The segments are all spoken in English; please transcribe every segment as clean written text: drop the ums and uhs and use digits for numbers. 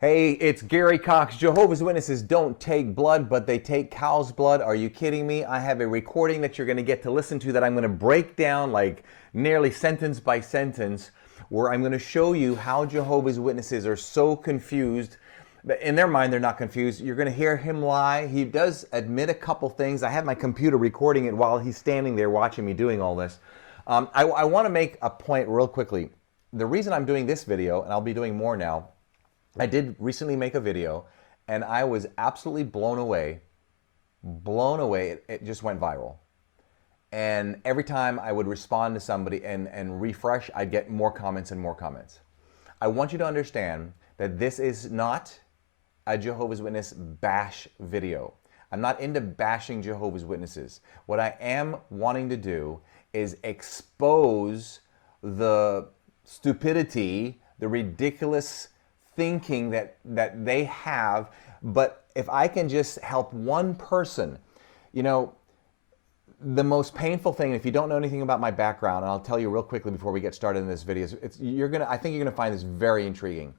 Hey, it's Gary Coxe. Jehovah's Witnesses don't take blood, but they take cow's blood. Are you kidding me? I have a recording that you're going to get to listen to that I'm going to break down like nearly sentence by sentence, where I'm going to show you how Jehovah's Witnesses are so confused. In their mind, they're not confused. You're going to hear him lie. He does admit a couple things. I have my computer recording it while he's standing there watching me doing all this. I want to make a point real quickly. The reason I'm doing this video, and I'll be doing more now, I did recently make a video and I was absolutely blown away. Blown away. It just went viral. And every time I would respond to somebody and refresh, I'd get more comments and more comments. I want you to understand that this is not a Jehovah's Witness bash video. I'm not into bashing Jehovah's Witnesses. What I am wanting to do is expose the stupidity, the ridiculous thinking that they have. But if I can just help one person, the most painful thing, if you don't know anything about my background, and I'll tell you real quickly before we get started in this video, I think you're gonna find this very intriguing.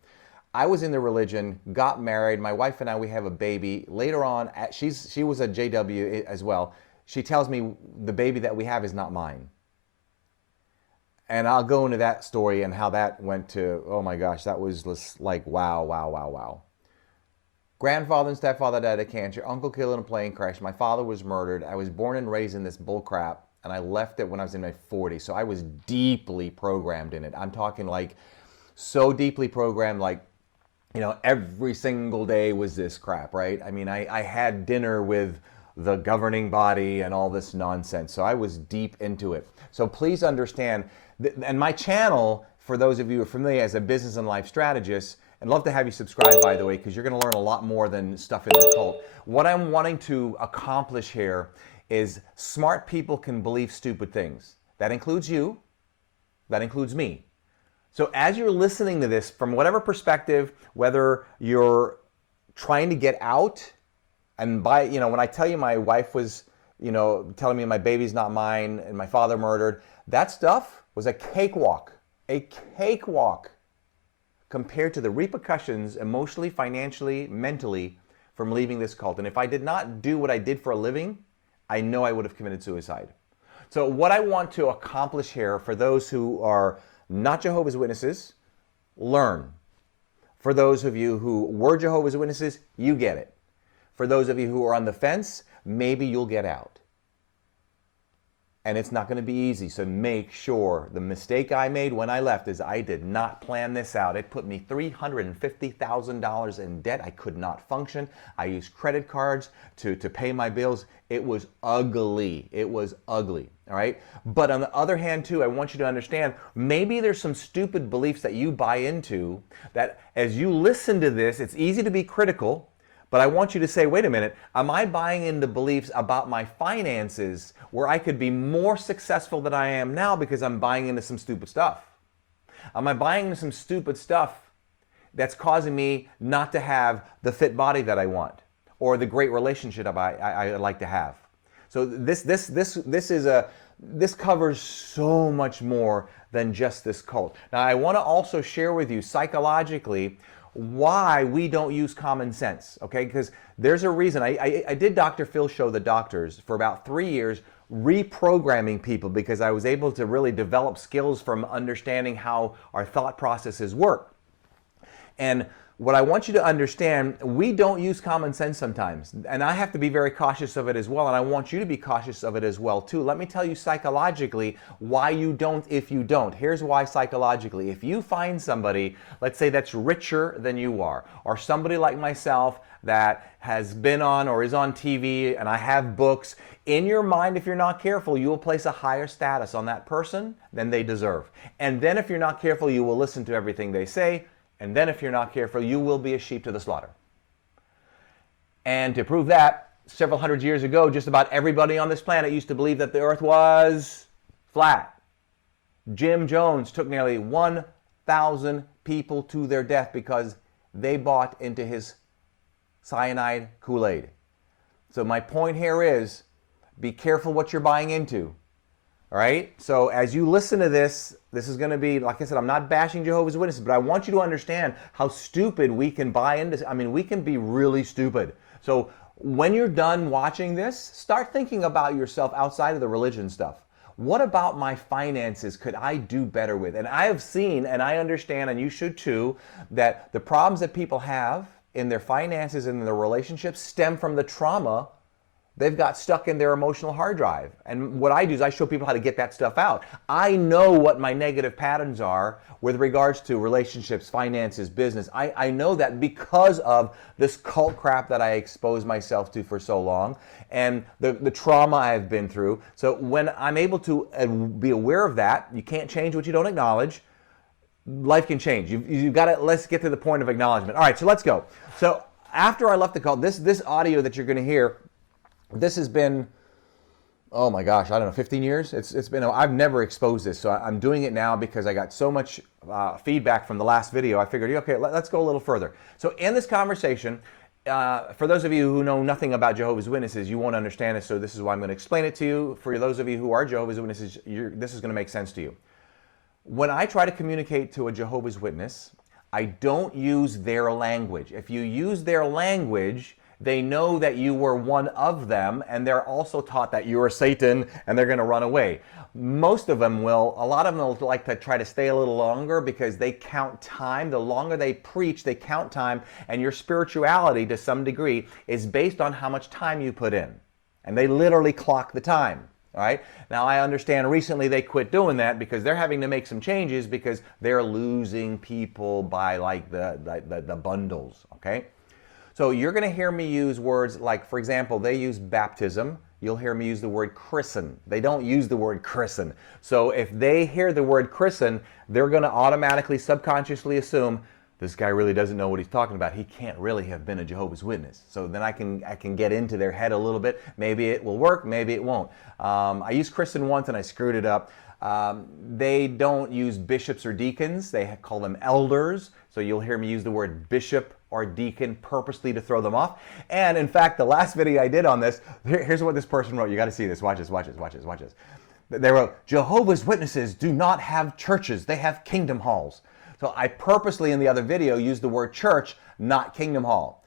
I was in the religion, got married, my wife and I, we have a baby. Later on, she was a JW as well. She tells me the baby that we have is not mine. And I'll go into that story and how that went to, oh my gosh, that was just like, wow, wow, wow, wow. Grandfather and stepfather died of cancer, uncle killed in a plane crash, my father was murdered, I was born and raised in this bull crap, and I left it when I was in my 40s, so I was deeply programmed in it. I'm talking like so deeply programmed, like, every single day was this crap, right? I mean, I had dinner with the governing body and all this nonsense, so I was deep into it. So please understand, and my channel, for those of you who are familiar as a business and life strategist, I'd love to have you subscribe, by the way, because you're going to learn a lot more than stuff in the cult. What I'm wanting to accomplish here is smart people can believe stupid things. That includes you. That includes me. So as you're listening to this, from whatever perspective, whether you're trying to get out, and when I tell you my wife was, telling me my baby's not mine and my father murdered, that stuff was a cakewalk compared to the repercussions emotionally, financially, mentally from leaving this cult. And if I did not do what I did for a living, I know I would have committed suicide. So what I want to accomplish here for those who are not Jehovah's Witnesses, learn. For those of you who were Jehovah's Witnesses, you get it. For those of you who are on the fence, maybe you'll get out. And it's not going to be easy, so make sure. The mistake I made when I left is I did not plan this out. It put me $350,000 in debt. I could not function. I used credit cards to pay my bills. It was ugly. It was ugly, all right? But on the other hand, too, I want you to understand, maybe there's some stupid beliefs that you buy into that as you listen to this, it's easy to be critical. But I want you to say, wait a minute, am I buying into beliefs about my finances where I could be more successful than I am now because I'm buying into some stupid stuff? Am I buying into some stupid stuff that's causing me not to have the fit body that I want or the great relationship I like to have? So this covers so much more than just this cult. Now I want to also share with you psychologically why we don't use common sense, okay? Because there's a reason. I did Dr. Phil's show, The Doctors, for about 3 years, reprogramming people because I was able to really develop skills from understanding how our thought processes work. And what I want you to understand, we don't use common sense sometimes. And I have to be very cautious of it as well. And I want you to be cautious of it as well too. Let me tell you psychologically why you don't if you don't. Here's why psychologically. If you find somebody, let's say that's richer than you are, or somebody like myself that has been on or is on TV and I have books, in your mind, if you're not careful, you will place a higher status on that person than they deserve. And then if you're not careful, you will listen to everything they say. And then if you're not careful, you will be a sheep to the slaughter. And to prove that, several hundred years ago, just about everybody on this planet used to believe that the earth was flat. Jim Jones took nearly 1,000 people to their death because they bought into his cyanide Kool-Aid. So my point here is, be careful what you're buying into. All right? So as you listen to this, this is going to be, like I said, I'm not bashing Jehovah's Witnesses, but I want you to understand how stupid we can buy into. I mean, we can be really stupid. So when you're done watching this, start thinking about yourself outside of the religion stuff. What about my finances could I do better with? And I have seen, and I understand, and you should too, that the problems that people have in their finances and in their relationships stem from the trauma they've got stuck in their emotional hard drive. And what I do is I show people how to get that stuff out. I know what my negative patterns are with regards to relationships, finances, business. I know that because of this cult crap that I exposed myself to for so long and the trauma I've been through. So when I'm able to be aware of that, you can't change what you don't acknowledge. Life can change. You've got to, let's get to the point of acknowledgement. All right, so let's go. So after I left the call, this audio that you're going to hear, this has been, oh my gosh, I don't know, 15 years? It's been, I've never exposed this, so I'm doing it now because I got so much feedback from the last video. I figured, okay, let's go a little further. So in this conversation, for those of you who know nothing about Jehovah's Witnesses, you won't understand it, so this is why I'm going to explain it to you. For those of you who are Jehovah's Witnesses, this is going to make sense to you. When I try to communicate to a Jehovah's Witness, I don't use their language. If you use their language, they know that you were one of them, and they're also taught that you are Satan, and they're going to run away. Most of them will. A lot of them will like to try to stay a little longer because they count time. The longer they preach, they count time, and your spirituality, to some degree, is based on how much time you put in. And they literally clock the time. All right. Now, I understand recently they quit doing that because they're having to make some changes because they're losing people by like the bundles. Okay. So you're going to hear me use words like, for example, they use baptism. You'll hear me use the word christen. They don't use the word christen. So if they hear the word christen, they're going to automatically, subconsciously assume this guy really doesn't know what he's talking about. He can't really have been a Jehovah's Witness. So then I can get into their head a little bit. Maybe it will work, maybe it won't. I used christen once and I screwed it up. They don't use bishops or deacons. They call them elders. So you'll hear me use the word bishop or deacon purposely to throw them off. And in fact, the last video I did on this, here's what this person wrote. You got to see this. Watch this, watch this, watch this, watch this. They wrote, Jehovah's Witnesses do not have churches. They have kingdom halls. So I purposely in the other video used the word church, not kingdom hall,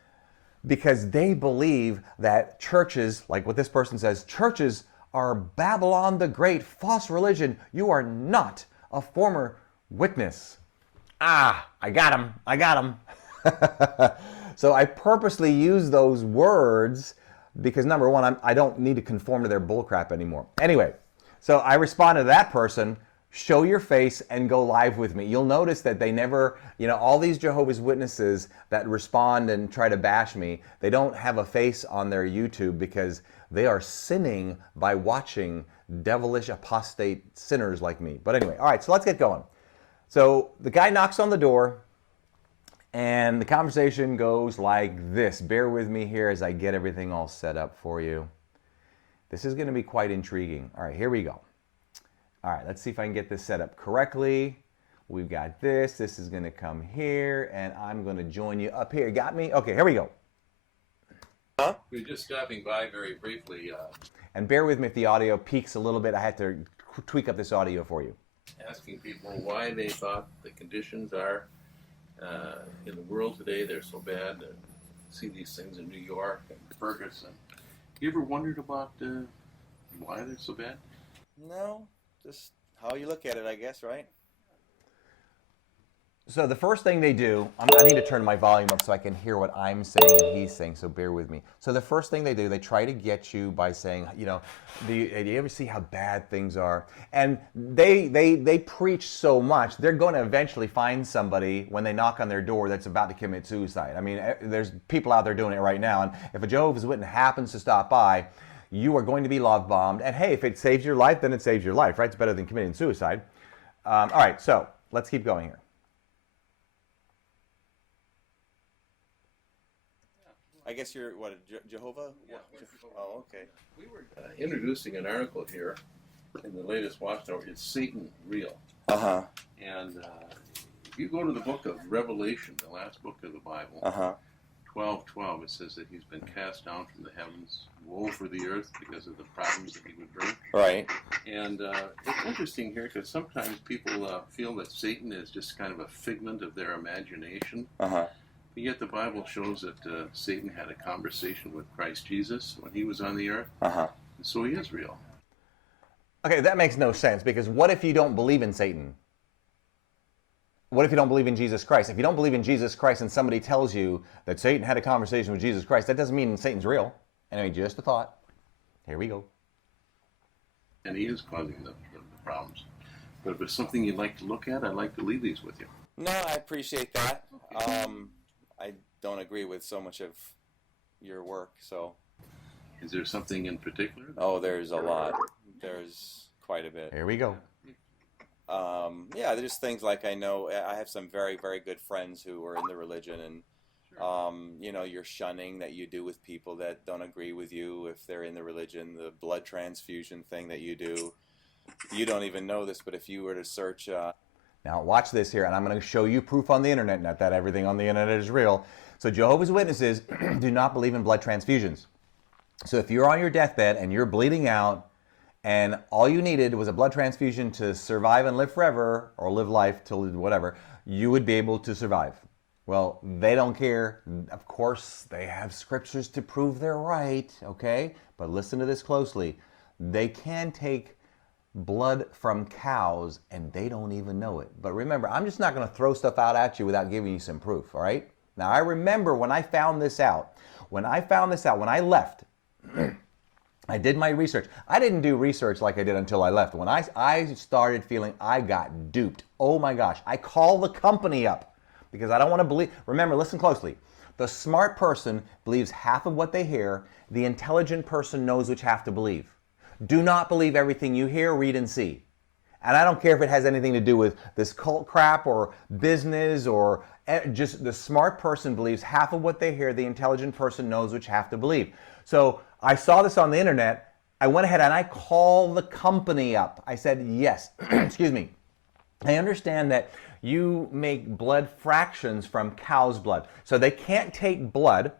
because they believe that churches, like what this person says, churches are Babylon the Great, false religion. You are not a former witness. I got him. I got him. So I purposely use those words because number one, I don't need to conform to their bullcrap anymore. Anyway, so I responded to that person, show your face and go live with me. You'll notice that they never, all these Jehovah's Witnesses that respond and try to bash me, they don't have a face on their YouTube because they are sinning by watching devilish apostate sinners like me. But anyway, all right, so let's get going. So the guy knocks on the door and the conversation goes like this. Bear with me here as I get everything all set up for you. This is going to be quite intriguing. All right, here we go. All right, let's see if I can get this set up correctly. We've got this. This is going to come here, and I'm going to join you up here. Got me? Okay, here we go. We're just stopping by very briefly. And bear with me if the audio peaks a little bit. I had to tweak up this audio for you. Asking people why they thought the conditions are in the world today, they're so bad. See these things in New York and Ferguson. You ever wondered about why they're so bad? No, just how you look at it, I guess, right? So the first thing they do, I need to turn my volume up so I can hear what I'm saying and he's saying, so bear with me. So the first thing they do, they try to get you by saying, do you ever see how bad things are? And they preach so much, they're going to eventually find somebody when they knock on their door that's about to commit suicide. I mean, there's people out there doing it right now, and if a Jehovah's Witness happens to stop by, you are going to be love bombed. And hey, if it saves your life, then it saves your life, right? It's better than committing suicide. All right, so let's keep going here. I guess you're, Jehovah? Yeah. Oh, okay. We were introducing an article here in the latest Watchtower. Is Satan real? Uh-huh. And if you go to the book of Revelation, the last book of the Bible, uh-huh. 12:12, it says that he's been cast down from the heavens, woe for the earth because of the problems that he would bring. Right. And it's interesting here because sometimes people feel that Satan is just kind of a figment of their imagination. Uh-huh. But yet the Bible shows that Satan had a conversation with Christ Jesus when he was on the earth. Uh-huh. And so he is real. Okay, that makes no sense, because what if you don't believe in Satan? What if you don't believe in Jesus Christ? If you don't believe in Jesus Christ and somebody tells you that Satan had a conversation with Jesus Christ, that doesn't mean Satan's real. Anyway, just a thought. Here we go. And he is causing the problems. But if it's something you'd like to look at, I'd like to leave these with you. No, I appreciate that. I don't agree with so much of your work, so. Is there something in particular? Oh, there's a lot. There's quite a bit. Here we go. Yeah, there's things like I know I have some very, very good friends who are in the religion, and you know, your shunning that you do with people that don't agree with you if they're in the religion, the blood transfusion thing that you do. You don't even know this, but if you were to search... Now watch this here, and I'm going to show you proof on the internet, not that everything on the internet is real. So Jehovah's Witnesses do not believe in blood transfusions. So if you're on your deathbed and you're bleeding out, and all you needed was a blood transfusion to survive and live forever, or live life till whatever, you would be able to survive. Well, they don't care. Of course, they have scriptures to prove they're right, okay? But listen to this closely. They can take blood from cows and they don't even know it. But remember, I'm just not going to throw stuff out at you without giving you some proof, all right? Now, I remember when I found this out. When I left, I did my research. I didn't do research like I did until I left. When I started feeling I got duped, oh my gosh, I called the company up because I don't want to believe. Remember, listen closely. The smart person believes half of what they hear. The intelligent person knows which half to believe. Do not believe everything you hear, read, and see. And I don't care if it has anything to do with this cult crap or business or just the smart person believes half of what they hear. The intelligent person knows which half to believe. So I saw this on the internet. I went ahead and I called the company up. I said, yes, excuse me. I understand that you make blood fractions from cow's blood. So they can't take blood,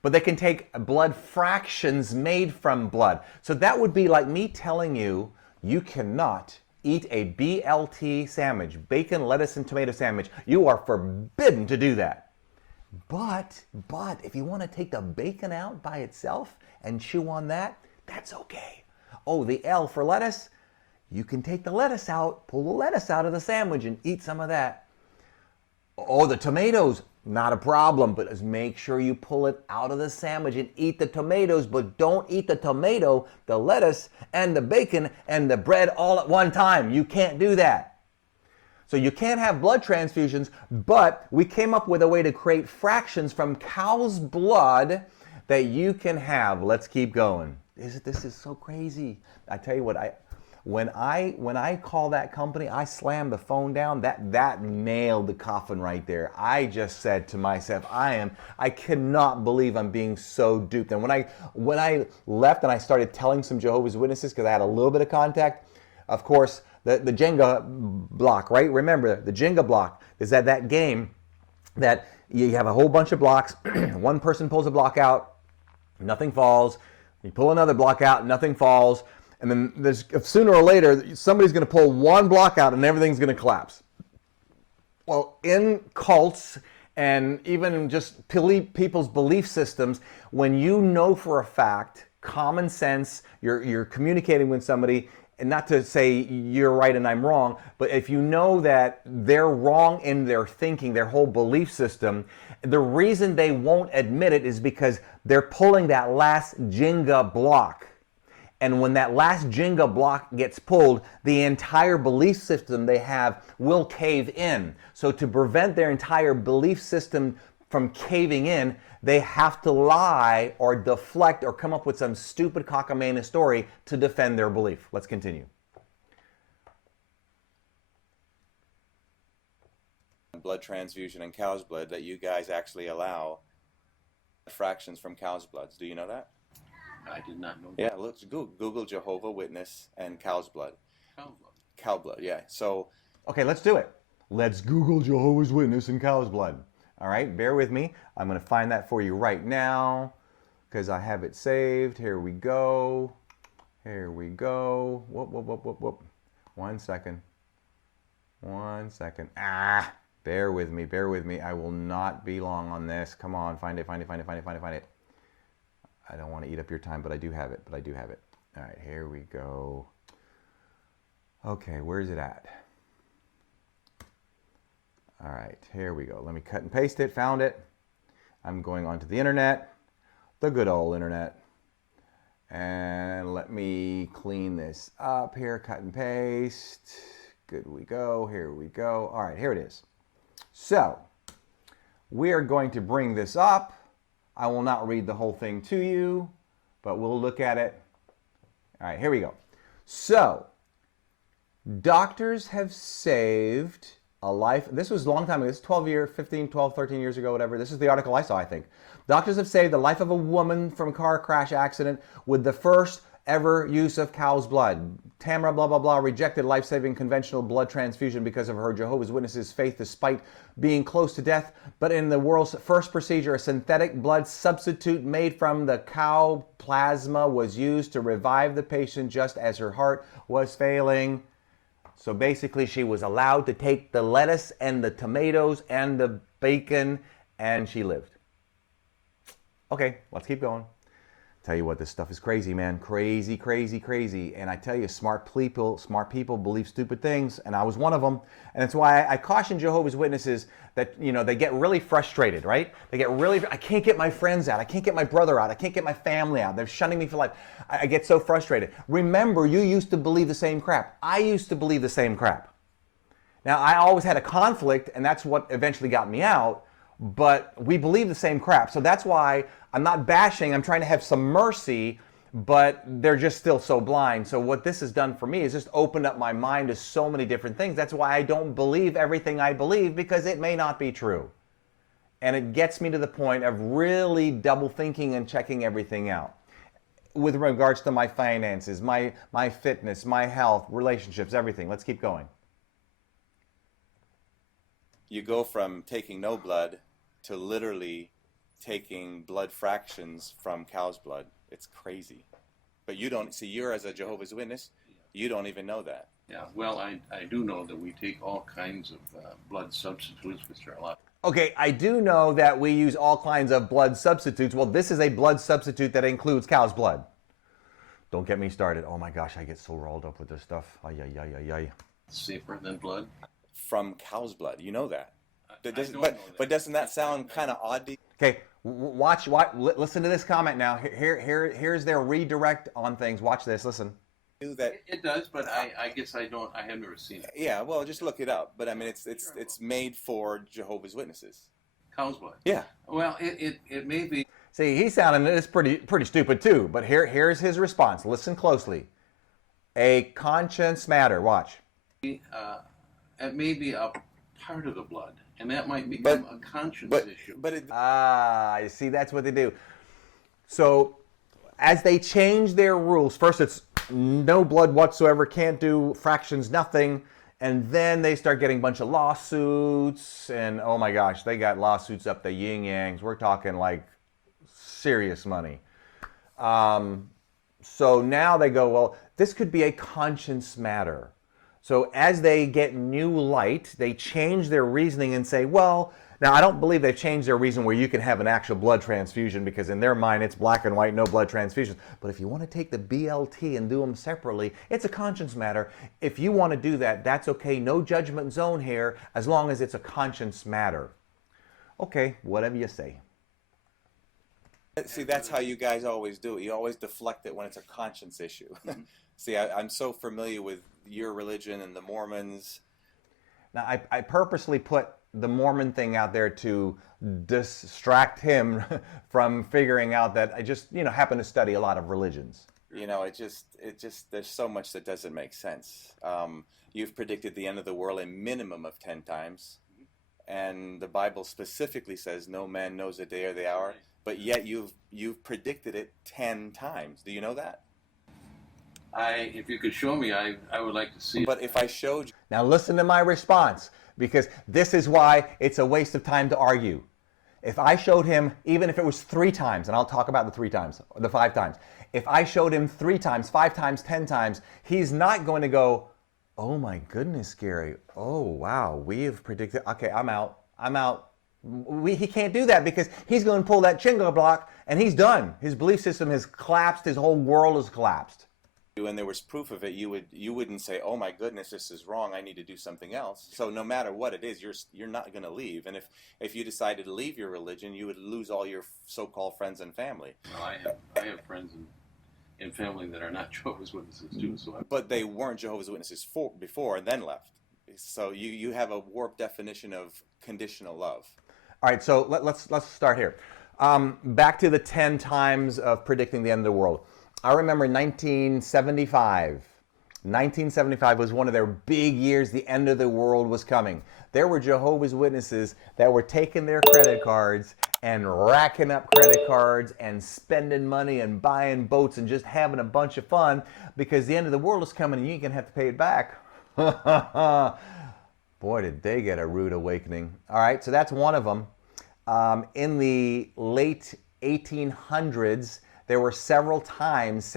but they can take blood fractions made from blood. So that would be like me telling you, you cannot eat a BLT sandwich, bacon, lettuce, and tomato sandwich. You are forbidden to do that. But if you want to take the bacon out by itself and chew on that, that's okay. Oh, the L for lettuce, you can take the lettuce out, pull the lettuce out of the sandwich and eat some of that. Oh, the tomatoes, not a problem, but just make sure you pull it out of the sandwich and eat the tomatoes, but don't eat the tomato, the lettuce, and the bacon, and the bread all at one time. You can't do that. So you can't have blood transfusions, but we came up with a way to create fractions from cow's blood that you can have. Let's keep going. This is so crazy. I tell you what, when I call that company, I slammed the phone down. That nailed the coffin right there. I just said to myself, I cannot believe I'm being so duped. And when I left and I started telling some Jehovah's Witnesses, because I had a little bit of contact, of course, the Jenga block, right? Remember, the Jenga block is that game that you have a whole bunch of blocks. One person pulls a block out, nothing falls. You pull another block out, nothing falls. And then sooner or later, somebody's going to pull one block out and everything's going to collapse. Well, in cults and even just people's belief systems, when you know for a fact, common sense, you're communicating with somebody, and not to say you're right and I'm wrong, but if you know that they're wrong in their thinking, their whole belief system, the reason they won't admit it is because they're pulling that last Jenga block. And when that last Jenga block gets pulled, the entire belief system they have will cave in. So to prevent their entire belief system from caving in, they have to lie or deflect or come up with some stupid cockamamie story to defend their belief. Let's continue. Blood transfusion and cow's blood that you guys actually allow fractions from cow's bloods. Do you know that? I did not know that. Yeah, let's Google Jehovah Witness and cow's blood. Cow blood. Cow blood, yeah. So, Okay, let's do it. Let's Google Jehovah's Witness and cow's blood. All right, bear with me. I'm going to find that for you right now because I have it saved. Here we go. Here we go. Whoop, whoop, whoop, whoop, whoop. 1 second. 1 second. Bear with me. Bear with me. I will not be long on this. Come on, find it, find it, find it, find it, find it, find it. I don't want to eat up your time, but I do have it. But I do have it. All right, here we go. Okay, where's it at? All right, here we go. Let me cut and paste it. Found it. I'm going onto the internet, the good old internet. And let me clean this up here. Cut and paste. Good we go. Here we go. All right, here it is. So, we are going to bring this up. I will not read the whole thing to you, but we'll look at it. All right, here we go. So, doctors have saved a life. This was a long time ago. This is 12, 13 years ago, whatever. This is the article I saw, I think. Doctors have saved the life of a woman from a car crash accident with the first ever use of cow's blood. Tamara, blah, blah, blah, rejected life-saving conventional blood transfusion because of her Jehovah's Witnesses faith despite being close to death. But in the world's first procedure, a synthetic blood substitute made from the cow plasma was used to revive the patient just as her heart was failing. So basically, she was allowed to take the lettuce and the tomatoes and the bacon, and she lived. Okay, let's keep going. Tell you what, this stuff is crazy, man. Crazy, crazy, crazy. And I tell you, smart people believe stupid things, and I was one of them. And that's why I caution Jehovah's Witnesses that, you know, they get really frustrated, right? They get really, I can't get my friends out. I can't get my brother out. I can't get my family out. They're shunning me for life. I get so frustrated. Remember, you used to believe the same crap. I used to believe the same crap. Now, I always had a conflict, and that's what eventually got me out. But we believe the same crap. So that's why I'm not bashing. I'm trying to have some mercy, but they're just still so blind. So what this has done for me is just opened up my mind to so many different things. That's why I don't believe everything I believe, because it may not be true. And it gets me to the point of really double thinking and checking everything out. With regards to my finances, my fitness, my health, relationships, everything. Let's keep going. You go from taking no blood to literally taking blood fractions from cow's blood. It's crazy. But you don't, see, you're as a Jehovah's Witness, you don't even know that. Yeah, well, I do know that we take all kinds of blood substitutes, which are a lot. Okay, I do know that we use all kinds of blood substitutes. Well, this is a blood substitute that includes cow's blood. Don't get me started. Oh my gosh, I get so rolled up with this stuff. Ay, ay, ay, ay, ay. Safer than blood? From cow's blood, you know that. But doesn't that sound kind of odd to you? Okay, watch, listen to this comment now. Here's their redirect on things. Watch this, listen. It does, but I guess I have never seen it. Yeah, well, just look it up. But I mean, it's made for Jehovah's Witnesses. Cow's blood? Yeah. Well, it may be. See, he's sounding this pretty stupid too, but here's his response. Listen closely. A conscience matter. Watch. It may be a part of the blood, and that might become a conscience issue. You see, that's what they do. So, as they change their rules, first it's no blood whatsoever, can't do fractions, nothing, and then they start getting a bunch of lawsuits, and oh my gosh, they got lawsuits up the yin-yangs. We're talking like serious money. So now they go, well, this could be a conscience matter. So as they get new light, they change their reasoning and say, well, now I don't believe they've changed their reason where you can have an actual blood transfusion, because in their mind it's black and white, no blood transfusions. But if you want to take the BLT and do them separately, it's a conscience matter. If you want to do that, that's okay. No judgment zone here, as long as it's a conscience matter. Okay, whatever you say. See, that's how you guys always do it. You always deflect it when it's a conscience issue. See, I'm so familiar with your religion and the Mormons. Now, I purposely put the Mormon thing out there to distract him from figuring out that I just, happen to study a lot of religions. It just, there's so much that doesn't make sense. You've predicted the end of the world a minimum of 10 times. And the Bible specifically says no man knows the day or the hour. But yet you've predicted it 10 times. Do you know that? If you could show me, I would like to see it. But if I showed you... Now listen to my response, because this is why it's a waste of time to argue. If I showed him, even if it was 3 times, and I'll talk about the 3 times, the 5 times. If I showed him 3 times, 5 times, 10 times, he's not going to go, oh my goodness, Gary. Oh, wow, we have predicted. Okay, I'm out. I'm out. He can't do that because he's going to pull that chingo block and he's done. His belief system has collapsed. His whole world has collapsed. And there was proof of it, you wouldn't say, "Oh my goodness, this is wrong. I need to do something else." So no matter what it is, you're not going to leave. And if you decided to leave your religion, you would lose all your so-called friends and family. Well, I have friends in family that are not Jehovah's Witnesses too. So But they weren't Jehovah's Witnesses before and then left. So you have a warped definition of conditional love. All right, so let's start here. Back to the 10 times of predicting the end of the world. I remember 1975. 1975 was one of their big years. The end of the world was coming. There were Jehovah's Witnesses that were taking their credit cards and racking up credit cards and spending money and buying boats and just having a bunch of fun because the end of the world is coming and you ain't gonna have to pay it back. Boy, did they get a rude awakening. All right, so that's one of them. In the late 1800s, there were several times,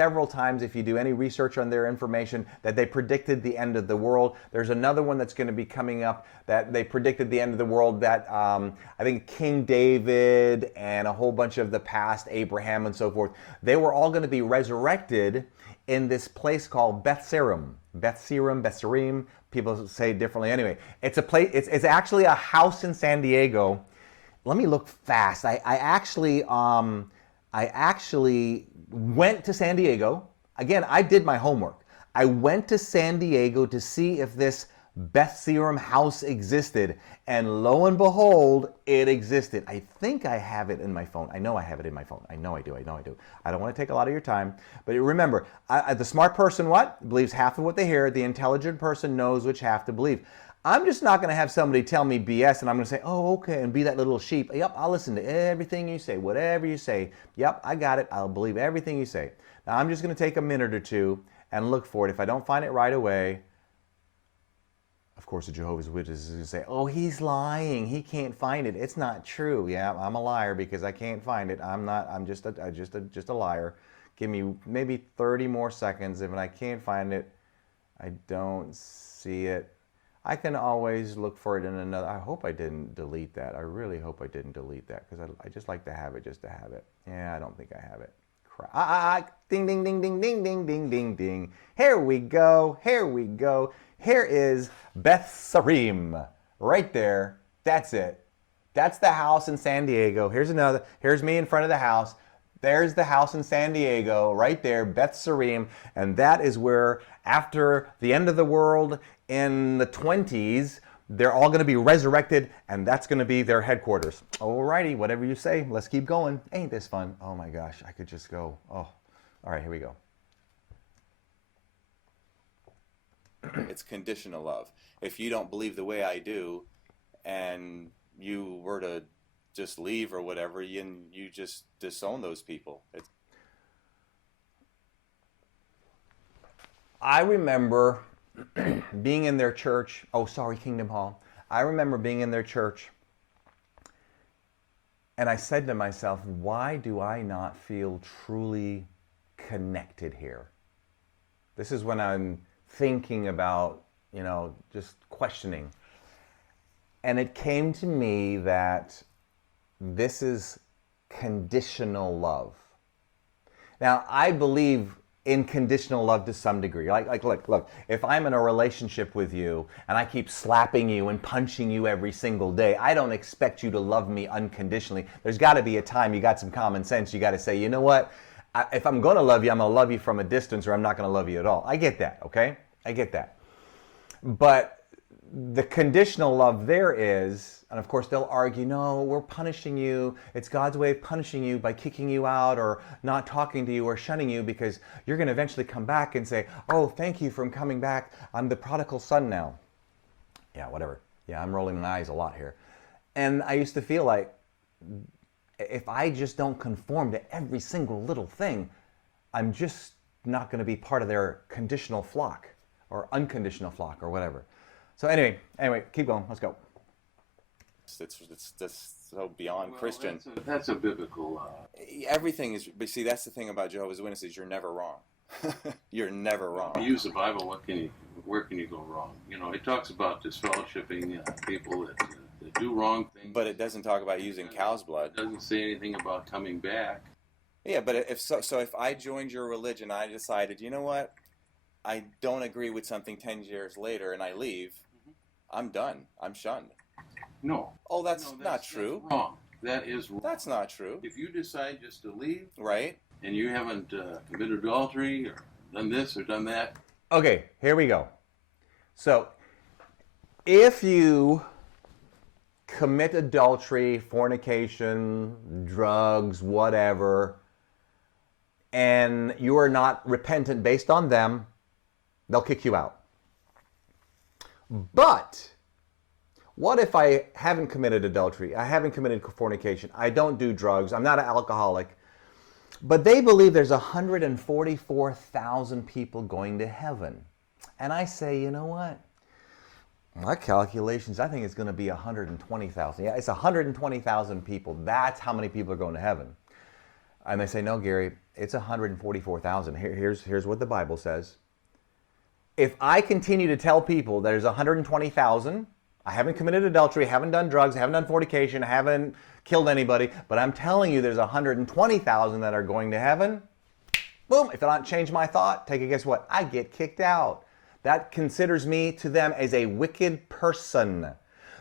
if you do any research on their information, that they predicted the end of the world. There's another one that's going to be coming up that they predicted the end of the world that I think King David and a whole bunch of the past, Abraham and so forth, they were all going to be resurrected in this place called Bethsarim. Bethsarim, people say it differently. Anyway, it's a place, it's actually a house in San Diego. Let me look fast. I actually went to San Diego. Again, I did my homework. I went to San Diego to see if this Bethsarim house existed, and lo and behold, it existed. I think I have it in my phone. I know I have it in my phone. I know I do. I don't want to take a lot of your time, but remember, the smart person believes half of what they hear. The intelligent person knows which half to believe. I'm just not going to have somebody tell me BS and I'm going to say, oh, okay, and be that little sheep. Yep, I'll listen to everything you say, whatever you say. Yep, I got it. I'll believe everything you say. Now, I'm just going to take a minute or two and look for it. If I don't find it right away, of course, the Jehovah's Witnesses is going to say, oh, he's lying. He can't find it. It's not true. Yeah, I'm a liar because I can't find it. I'm just a liar. Give me maybe 30 more seconds. If I can't find it, I don't see it. I can always look for it in another. I hope I didn't delete that. I really hope I didn't delete that because I just like to have it just to have it. Yeah, I don't think I have it. Crap. Ding, ding, ding, ding, ding, ding, ding, ding, ding. Here we go. Here we go. Here is Bethsarim. Right there. That's it. That's the house in San Diego. Here's another. Here's me in front of the house. There's the house in San Diego, right there, Bethsarim, and that is where, after the end of the world in the 20s, they're all going to be resurrected, and that's going to be their headquarters. Alrighty, whatever you say, let's keep going. Ain't this fun? Oh my gosh, I could just go. Oh, all right, here we go. It's conditional love. If you don't believe the way I do, and you were to just leave or whatever, you just disown those people. I remember being in their church. Kingdom Hall. I remember being in their church, and I said to myself, why do I not feel truly connected here? This is when I'm thinking about, just questioning. And it came to me that this is conditional love. Now, I believe in conditional love to some degree. Look, if I'm in a relationship with you and I keep slapping you and punching you every single day, I don't expect you to love me unconditionally. There's got to be a time you got some common sense. You got to say, you know what? If I'm going to love you, I'm going to love you from a distance, or I'm not going to love you at all. I get that, okay? I get that. But the conditional love there is, and of course they'll argue, no, we're punishing you. It's God's way of punishing you by kicking you out or not talking to you or shunning you because you're going to eventually come back and say, oh, thank you for coming back. I'm the prodigal son now. Yeah, whatever. Yeah, I'm rolling my eyes a lot here. And I used to feel like if I just don't conform to every single little thing, I'm just not going to be part of their conditional flock or unconditional flock or whatever. So anyway, keep going. Let's go. It's so beyond Well, Christian. That's a biblical. Everything is, but see, that's the thing about Jehovah's Witnesses. You're never wrong. You're never wrong. You use the Bible. Where can you go wrong? You know, it talks about disfellowshipping people that do wrong things. But it doesn't talk about using cow's blood. It doesn't say anything about coming back. Yeah, but if I joined your religion, I decided, you know what, I don't agree with something 10 years later, and I leave, I'm done. I'm shunned. No. Oh, that's not true. That's wrong. That is wrong. That's not true. If you decide just to leave, right, and you haven't committed adultery or done this or done that. Okay, here we go. So, if you commit adultery, fornication, drugs, whatever, and you are not repentant based on them, they'll kick you out. But what if I haven't committed adultery, I haven't committed fornication, I don't do drugs, I'm not an alcoholic, but they believe there's 144,000 people going to heaven. And I say, you know what? My calculations, I think it's going to be 120,000. Yeah, it's 120,000 people. That's how many people are going to heaven. And they say, no, Gary, it's 144,000. Here's what the Bible says. If I continue to tell people there's 120,000, I haven't committed adultery, haven't done drugs, haven't done fornication, haven't killed anybody, but I'm telling you there's 120,000 that are going to heaven, boom, if I don't change my thought, take a guess what? I get kicked out. That considers me to them as a wicked person.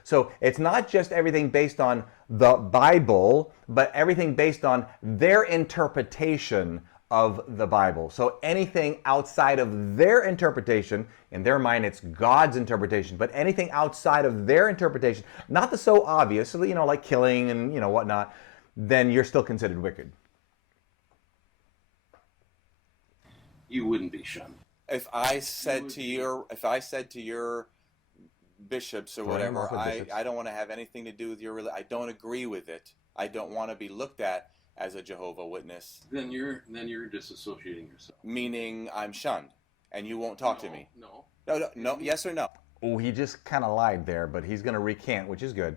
So it's not just everything based on the Bible, but everything based on their interpretation of the Bible. So anything outside of their interpretation, in their mind it's God's interpretation, but anything outside of their interpretation, not the so obvious, you know, like killing and, you know, whatnot, then you're still considered wicked. You wouldn't be shunned. If I said to your bishops or whatever, I don't want to have anything to do with your religion, I don't agree with it, I don't want to be looked at as a Jehovah Witness, then you're disassociating yourself. Meaning I'm shunned, and you won't talk to me. No. No. Yes or no? Oh, he just kind of lied there, but he's going to recant, which is good.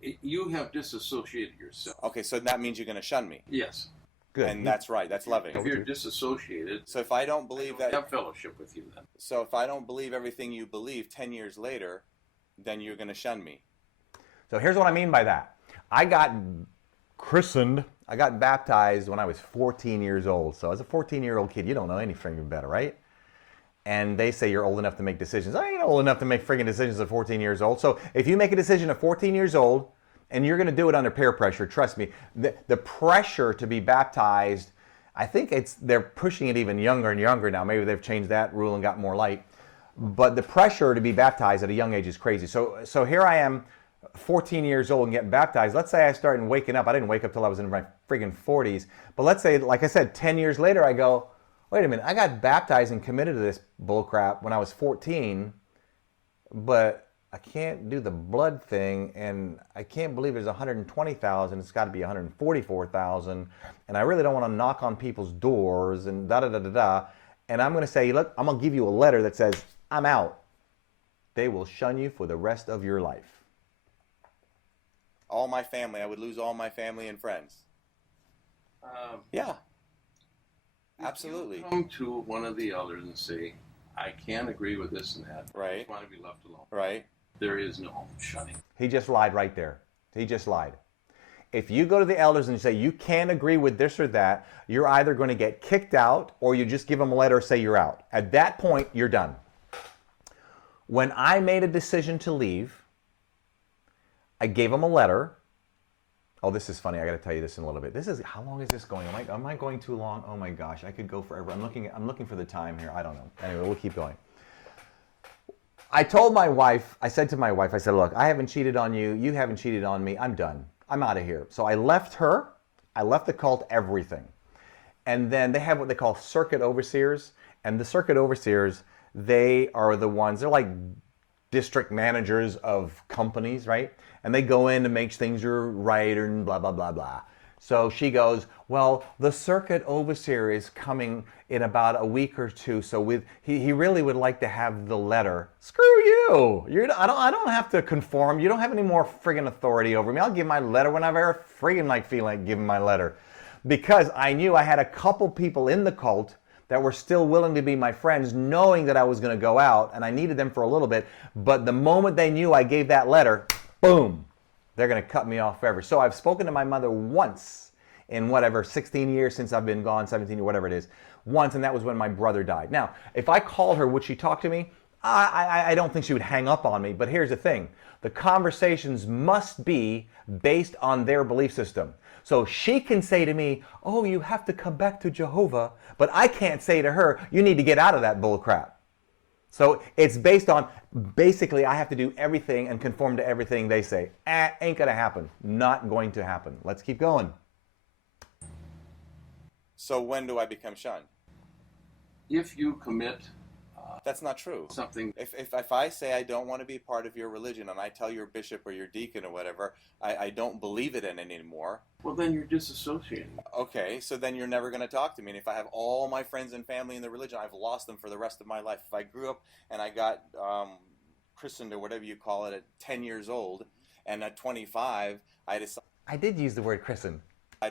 You have disassociated yourself. Okay, so that means you're going to shun me. Yes. Good. And that's right. That's loving. If you're disassociated, so if I don't believe that, have fellowship with you then. So if I don't believe everything you believe 10 years later, then you're going to shun me. So here's what I mean by that. I got christened, I got baptized when I was 14 years old. So as a 14-year-old kid, you don't know anything better, right? And they say you're old enough to make decisions. I ain't old enough to make friggin' decisions at 14 years old. So if you make a decision at 14 years old, and you're going to do it under peer pressure, trust me, the pressure to be baptized, I think they're pushing it even younger and younger now. Maybe they've changed that rule and got more light. But the pressure to be baptized at a young age is crazy. So here I am, 14 years old and getting baptized. Let's say I started waking up. I didn't wake up till I was in my friggin' 40s. But let's say, like I said, 10 years later, I go, wait a minute, I got baptized and committed to this bullcrap when I was 14, but I can't do the blood thing, and I can't believe there's 120,000. It's got to be 144,000, and I really don't want to knock on people's doors and da-da-da-da-da. And I'm going to say, look, I'm going to give you a letter that says, I'm out. They will shun you for the rest of your life. All my family. I would lose all my family and friends. Yeah. Absolutely. You come to one of the elders and say, I can't agree with this and that. Right. I just want to be left alone. Right. There is no shunning. He just lied right there. He just lied. If you go to the elders and you say you can't agree with this or that, you're either going to get kicked out or you just give them a letter say you're out. At that point, you're done. When I made a decision to leave, I gave them a letter. Oh, this is funny. I got to tell you this in a little bit. How long is this going? Am I going too long? Oh my gosh, I could go forever. I'm looking for the time here. I don't know. Anyway, we'll keep going. I told my wife, I said to my wife, I said, look, I haven't cheated on you. You haven't cheated on me. I'm done. I'm out of here. So I left her. I left the cult, everything. And then they have what they call circuit overseers. And the circuit overseers, they are the ones, they're like district managers of companies, right? And they go in to make things right and blah, blah, blah, blah. So she goes, well, the circuit overseer is coming in about a week or two, so he really would like to have the letter. Screw you! I don't have to conform. You don't have any more friggin' authority over me. I'll give my letter whenever I friggin' like feel like giving my letter. Because I knew I had a couple people in the cult that were still willing to be my friends, knowing that I was going to go out, and I needed them for a little bit. But the moment they knew I gave that letter, boom, they're going to cut me off forever. So I've spoken to my mother once in whatever, 16 years since I've been gone, 17 or whatever it is, once, and that was when my brother died. Now, if I called her, would she talk to me? I don't think she would hang up on me, but here's the thing. The conversations must be based on their belief system. So she can say to me, oh, you have to come back to Jehovah, but I can't say to her, you need to get out of that bull crap. So it's based on, basically, I have to do everything and conform to everything they say. Ain't gonna happen. Not going to happen. Let's keep going. So when do I become shunned? If you commit That's not true. something, If I say I don't want to be part of your religion and I tell your bishop or your deacon or whatever, I don't believe it in anymore. well, then you're disassociating. Okay, so then you're never going to talk to me. And if I have all my friends and family in the religion, I've lost them for the rest of my life. If I grew up and I got christened or whatever you call it at 10 years old, and at 25, I decided, I did use the word christen.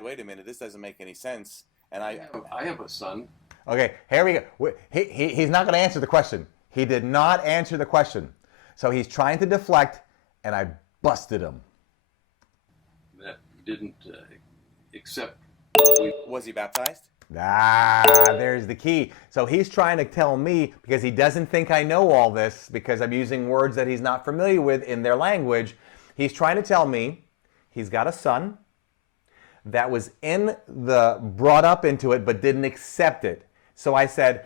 wait a minute, this doesn't make any sense. And I have a son. Okay, here we go. He's not going to answer the question. He did not answer the question. So he's trying to deflect, and I busted him. That didn't accept. Was he baptized? There's the key. So he's trying to tell me, because he doesn't think I know all this, because I'm using words that he's not familiar with in their language, he's trying to tell me he's got a son that was brought up into it, but didn't accept it. So I said,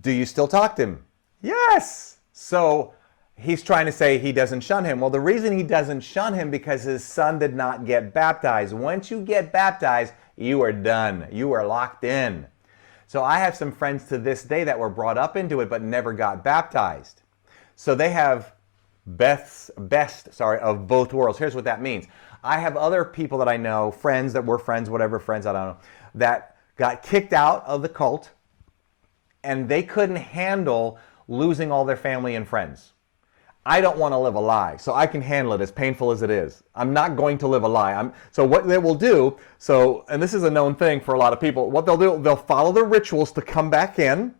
do you still talk to him? Yes. So he's trying to say he doesn't shun him. Well, the reason he doesn't shun him because his son did not get baptized. Once you get baptized, you are done. You are locked in. So I have some friends to this day that were brought up into it but never got baptized. So they have best of both worlds. Here's what that means. I have other people that I know, friends that were friends, whatever friends, I don't know, that got kicked out of the cult, and they couldn't handle losing all their family and friends. I don't want to live a lie, so I can handle it as painful as it is. I'm not going to live a lie. So what they will do, and this is a known thing for a lot of people, what they'll do, they'll follow the rituals to come back in,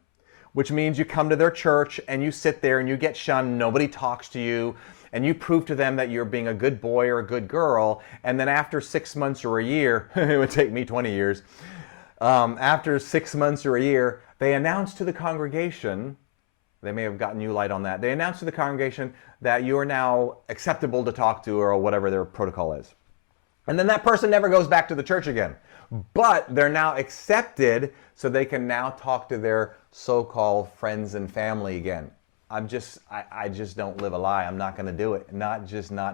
which means you come to their church and you sit there and you get shunned, nobody talks to you, and you prove to them that you're being a good boy or a good girl, and then after 6 months or a year, it would take me 20 years, after 6 months or a year, they announce to the congregation, they may have gotten new light on that, they announce to the congregation that you are now acceptable to talk to, or whatever their protocol is. And then that person never goes back to the church again. But they're now accepted, so they can now talk to their so-called friends and family again. I just don't live a lie. I'm not going to do it. Not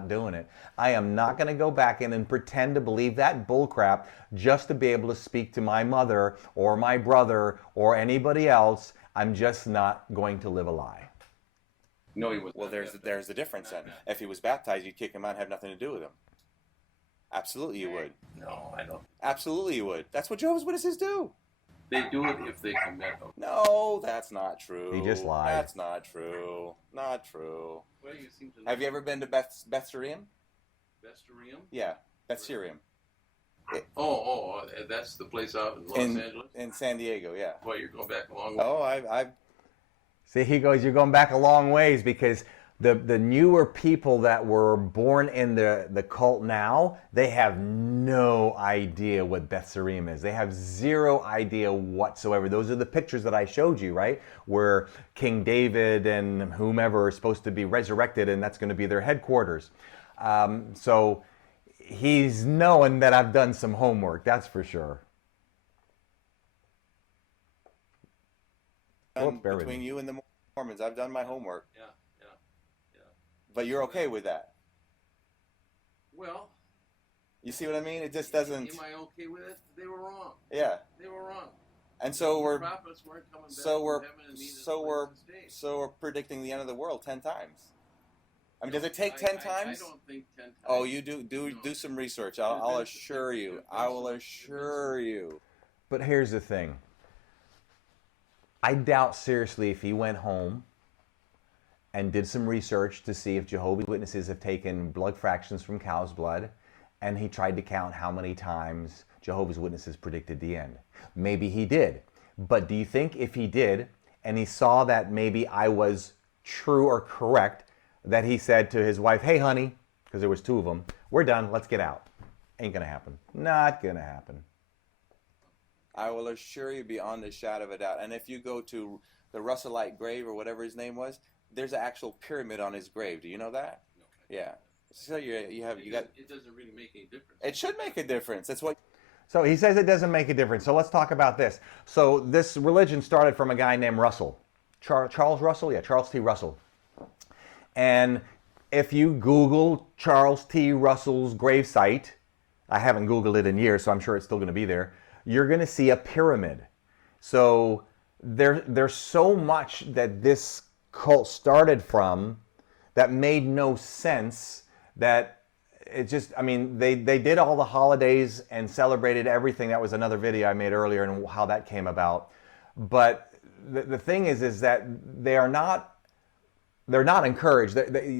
doing it. I am not going to go back in and pretend to believe that bullcrap just to be able to speak to my mother or my brother or anybody else. I'm just not going to live a lie. No, he was. Well, there's the difference then. If he was baptized, you'd kick him out and have nothing to do with him. Absolutely you would. No, I don't. Absolutely you would. That's what Jehovah's Witnesses do. They do it if they commit. No, that's not true. He just lied. That's not true. Not true. Well, you seem to know. Have you ever been to Bethsarium? Bethsarium? Yeah, Bethsarium. Oh, that's the place out in Los Angeles? In San Diego, yeah. Boy, you're going back a long way. Oh, I've See, he goes, you're going back a long ways, because the newer people that were born in the cult now, they have no idea what Bethsarium is. They have zero idea whatsoever. Those are the pictures that I showed you, right? Where King David and whomever are supposed to be resurrected, and that's going to be their headquarters. So he's knowing that I've done some homework, that's for sure. Between you and the Mormons, I've done my homework. Yeah. But you're okay with that? Well, You see what I mean? It just doesn't. am I okay with it? They were wrong. Yeah. They were wrong. And so we're The prophets weren't coming back so from we're heaven and meeting us so place we're to stay. so we're predicting the end of the world 10 times. I mean, does it take 10 times? I don't think 10 times. Oh, you do some research. I'll assure you. I will assure you. But here's the thing. I doubt seriously if he went home and did some research to see if Jehovah's Witnesses have taken blood fractions from cow's blood, and he tried to count how many times Jehovah's Witnesses predicted the end. Maybe he did. But do you think if he did, and he saw that maybe I was true or correct, that he said to his wife, hey, honey, because there was two of them, we're done, let's get out? Ain't gonna happen. Not gonna happen. I will assure you beyond a shadow of a doubt. And if you go to the Russellite grave or whatever his name was, there's an actual pyramid on his grave. Do you know that? No. Yeah. So you got. It doesn't really make any difference. It should make a difference. That's what. So he says it doesn't make a difference. So let's talk about this. So this religion started from a guy named Russell. Charles Russell? Yeah, Charles T. Russell. And if you Google Charles T. Russell's gravesite, I haven't Googled it in years, so I'm sure it's still going to be there, you're going to see a pyramid. So there's so much that this cult started from that made no sense, that it just, I mean, they did all the holidays and celebrated everything. That was another video I made earlier and how that came about. But the thing is that they're not encouraged.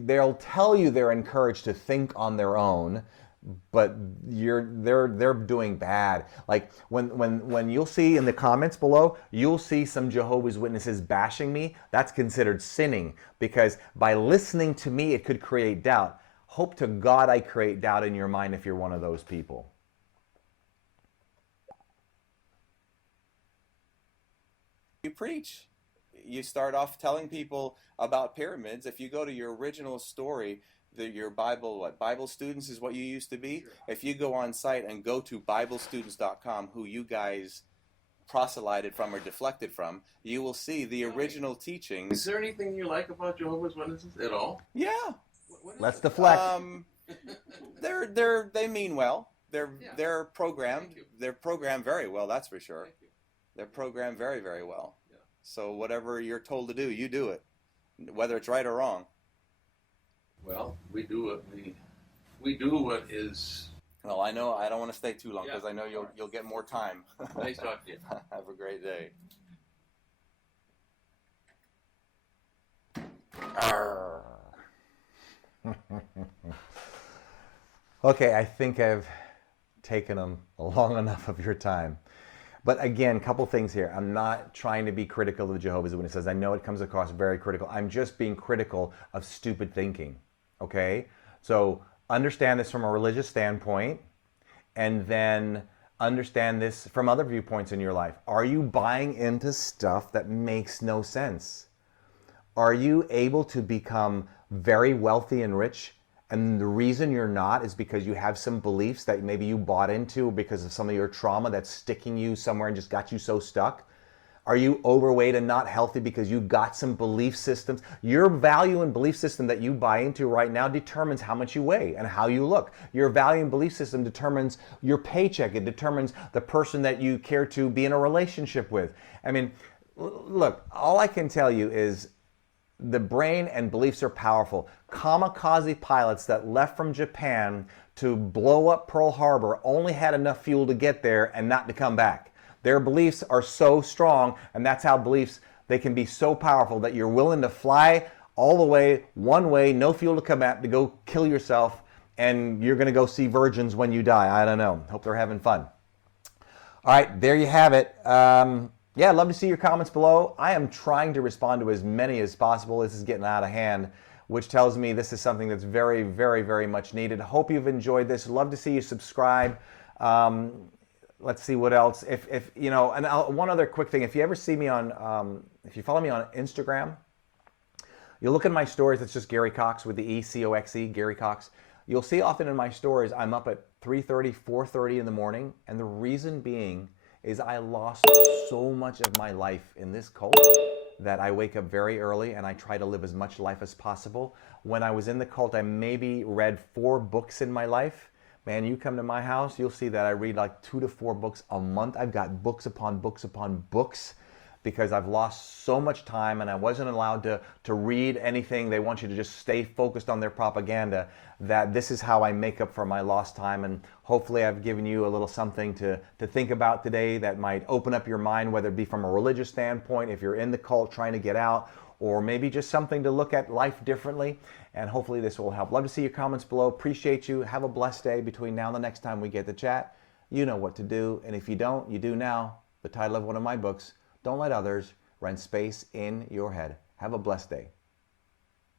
They'll tell you they're encouraged to think on their own, but they're doing bad. Like when you'll see in the comments below, you'll see some Jehovah's Witnesses bashing me. That's considered sinning, because by listening to me, it could create doubt. Hope to God I create doubt in your mind if you're one of those people. You preach. You start off telling people about pyramids. If you go to your original story, your Bible students is what you used to be. Sure. If you go on site and go to BibleStudents.com, who you guys proselyted from or deflected from, you will see the original teachings. Is there anything you like about Jehovah's Witnesses at all? Yeah. Let's deflect. They mean well. They're programmed. They're programmed very well. That's for sure. Thank you. They're programmed very, very well. Yeah. So whatever you're told to do, you do it, whether it's right or wrong. Well, we do what is. Well, I know I don't want to stay too long because I know you'll get more time. Nice talking to you. Have a great day. Okay, I think I've taken long enough of your time. But again, a couple things here. I'm not trying to be critical of the Jehovah's Witnesses. I know it comes across very critical. I'm just being critical of stupid thinking. Okay? So understand this from a religious standpoint, and then understand this from other viewpoints in your life. Are you buying into stuff that makes no sense? Are you able to become very wealthy and rich? And the reason you're not is because you have some beliefs that maybe you bought into because of some of your trauma that's sticking you somewhere and just got you so stuck. Are you overweight and not healthy because you got some belief systems? Your value and belief system that you buy into right now determines how much you weigh and how you look. Your value and belief system determines your paycheck. It determines the person that you care to be in a relationship with. I mean, look, all I can tell you is the brain and beliefs are powerful. Kamikaze pilots that left from Japan to blow up Pearl Harbor only had enough fuel to get there and not to come back. Their beliefs are so strong, and that's how beliefs, they can be so powerful that you're willing to fly all the way, one way, no fuel to come back, to go kill yourself, and you're going to go see virgins when you die. I don't know. Hope they're having fun. All right, there you have it. Yeah, I'd love to see your comments below. I am trying to respond to as many as possible. This is getting out of hand, which tells me this is something that's very, very, very much needed. Hope you've enjoyed this. Love to see you subscribe. Let's see what else. If you know, and one other quick thing. If you ever see me on, if you follow me on Instagram, you'll look at my stories. It's just Gary Coxe with the E-C-O-X-E, Gary Coxe. You'll see often in my stories, I'm up at 3:30, 4:30 in the morning, and the reason being is I lost so much of my life in this cult that I wake up very early and I try to live as much life as possible. When I was in the cult, I maybe read 4 books in my life. Man, you come to my house, you'll see that I read like 2 to 4 books a month. I've got books upon books upon books because I've lost so much time and I wasn't allowed to read anything. They want you to just stay focused on their propaganda, that this is how I make up for my lost time. And hopefully I've given you a little something to think about today that might open up your mind, whether it be from a religious standpoint, if you're in the cult trying to get out, or maybe just something to look at life differently. And hopefully this will help. Love to see your comments below. Appreciate you. Have a blessed day between now and the next time we get to chat. You know what to do. And if you don't, you do now. The title of one of my books, Don't Let Others Rent Space in Your Head. Have a blessed day.